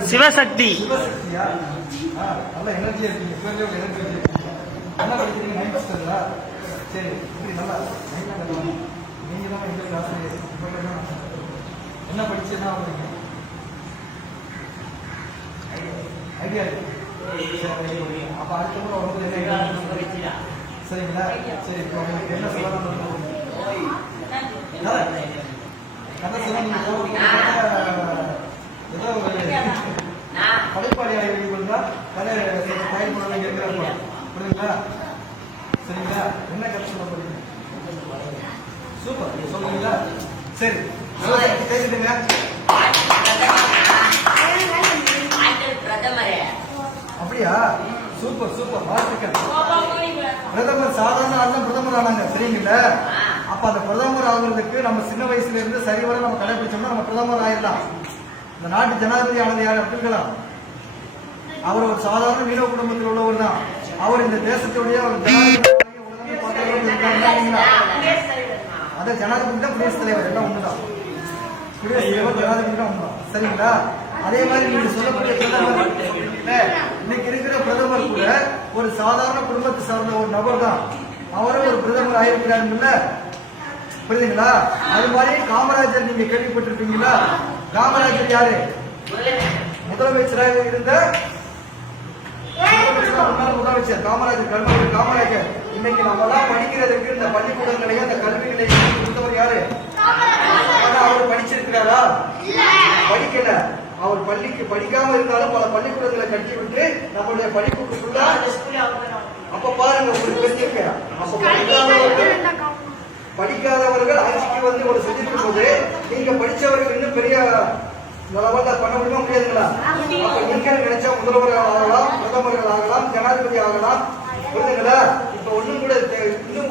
சிவசக்தி. என்ன படிச்சு என்ன ஐடியா இருக்கு அப்ப அடுத்த முறை என்ன சரிங்களா சரி. இப்போ உங்களுக்கு என்ன சொல்லணும் கதை ஏதோ ஒரு படைப்பாளி ஆய்வு வந்தா கதை தாய் குழந்தைங்க புரியுதுங்களா? சரிங்களா? என்ன கதை சொல்ல போறீங்க? சூப்பர். சொல்லுங்களா சரி. கேக்குதுங்க அப்படியா? Super super. வாழ்த்துக்கள். பிரதமர் சாதாரண ஆள் பிரதமர் ஆனாங்க. சரிங்களா அப்ப அந்த பிரதமர் ஆகுறதுக்கு நம்ம சின்ன வயசுல இருந்து சரிவர நம்ம கடைபிடிச்சோம்னா நம்ம பிரதமர் ஆயிடலாம் இந்த நாட்டு ஜனாதிபதி ஆனது யார்? அப்துல் கலாம். அவர் ஒரு சாதாரண மீனவ குடும்பத்தில் உள்ளவர் தான். அவர் இந்த தேசத்துடைய ஒரு ஜனாதிபதி ஜனாதிபதி தான் குடியரசுத் தலைவர். எல்லாம் ஒண்ணுதான். குடியரசுத் தலைவர் ஜனாதிபதி தான் ஒண்ணுதான். சரிங்களா? அதே மாதிரி நீங்க சொல்லக்கூடிய பிரதமர் இன்னைக்கு இருக்கிற பிரதமர் கூட ஒரு சாதாரண குடும்பத்தை சார்ந்த ஒரு நபர் தான். அவரும் ஒரு பிரதமர் ஆயிருக்கிறாருல்ல புரியுதுங்களா? அது மாதிரி காமராஜர் நீங்க கேள்விப்பட்டிருப்பீங்களா? காமராஜர் யாரு? முதலமைச்சராக இருந்த முன்னாள் முதலமைச்சர் காமராஜர் கல்வி காமராஜர் இன்னைக்கு நம்ம எல்லாம் படிக்கிறதுக்கு இந்த பள்ளிக்கூடங்களையும் அந்த கல்வி நிலையத்தையும் கொடுத்தவர் யாரு ஆனா அவர் படிச்சிருக்கிறாரா படிக்கல அவர் பள்ளிக்கு படிக்காம இருந்தாலும் பல பள்ளிக்கூடங்களை கட்டி விட்டு நம்மளுடைய படிப்புக்குள்ள அப்ப பாருங்க உங்களுக்கு தெரிஞ்சிருக்க அப்ப படிக்காதவர்கள் படிக்காதவர்கள் ஆட்சிக்கு வந்து ஒரு செஞ்சிருக்கும் போது நீங்க படிச்சவர்கள் இன்னும் பெரிய லெவல்ல பண்ண முடியுமா முடியாதுங்களா அப்ப நீங்க நினைச்சா முதல்வர்கள் ஆகலாம் பிரதமர்கள் ஆகலாம் ஜனாதிபதி ஆகலாம் புரியுதுங்களா இப்ப ஒண்ணும் கூட